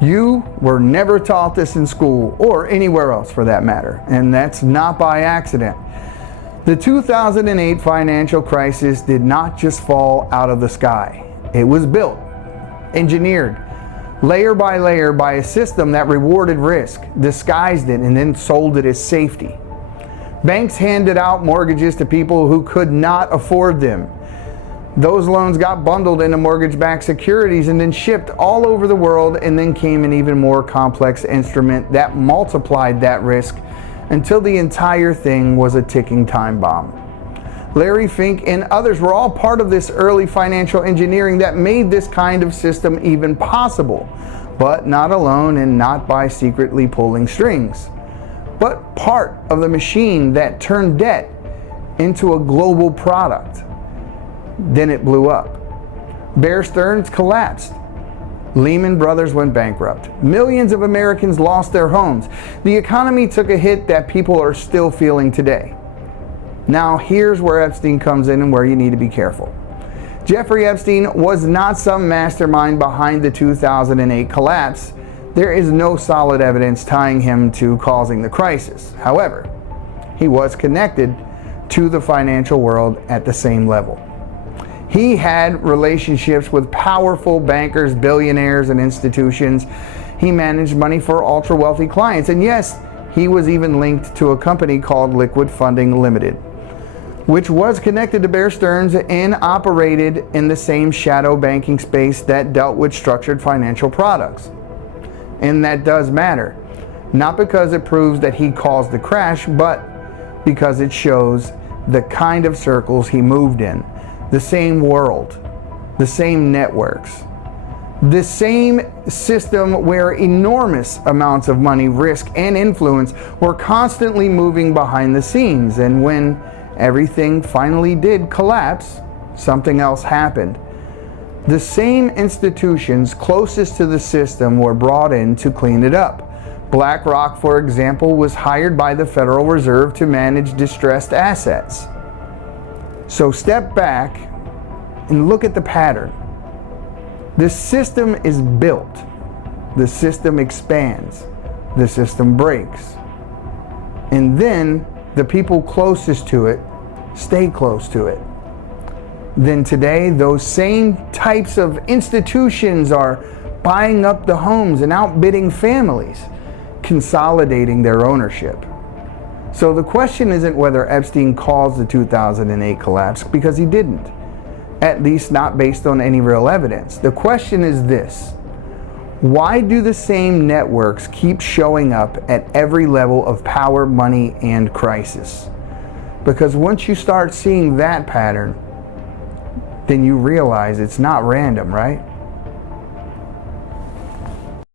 You were never taught this in school or anywhere else for that matter, and that's not by accident. The 2008 financial crisis did not just fall out of the sky. It was built, engineered, layer by layer by a system that rewarded risk, disguised it, and then sold it as safety. Banks handed out mortgages to people who could not afford them. Those loans got bundled into mortgage-backed securities and then shipped all over the world, and then came an even more complex instrument that multiplied that risk until the entire thing was a ticking time bomb. Larry Fink and others were all part of this early financial engineering that made this kind of system even possible, but not alone and not by secretly pulling strings, but part of the machine that turned debt into a global product. Then it blew up. Bear Stearns collapsed. Lehman Brothers went bankrupt. Millions of Americans lost their homes. The economy took a hit that people are still feeling today. Now here's where Epstein comes in and where you need to be careful. Jeffrey Epstein was not some mastermind behind the 2008 collapse. There is no solid evidence tying him to causing the crisis. However, he was connected to the financial world at the same level. He had relationships with powerful bankers, billionaires, and institutions. He managed money for ultra-wealthy clients. And yes, he was even linked to a company called Liquid Funding Limited, which was connected to Bear Stearns and operated in the same shadow banking space that dealt with structured financial products. And that does matter, not because it proves that he caused the crash, but because it shows the kind of circles he moved in. The same world, the same networks, the same system where enormous amounts of money, risk, and influence were constantly moving behind the scenes. And when everything finally did collapse, something else happened. The same institutions closest to the system were brought in to clean it up. BlackRock, for example, was hired by the Federal Reserve to manage distressed assets. So step back and look at the pattern. The system is built. The system expands. The system breaks. And then the people closest to it stay close to it. Then today, those same types of institutions are buying up the homes and outbidding families, consolidating their ownership. So the question isn't whether Epstein caused the 2008 collapse, because he didn't, at least not based on any real evidence. The question is this: why do the same networks keep showing up at every level of power, money, and crisis? Because once you start seeing that pattern, then you realize it's not random, right?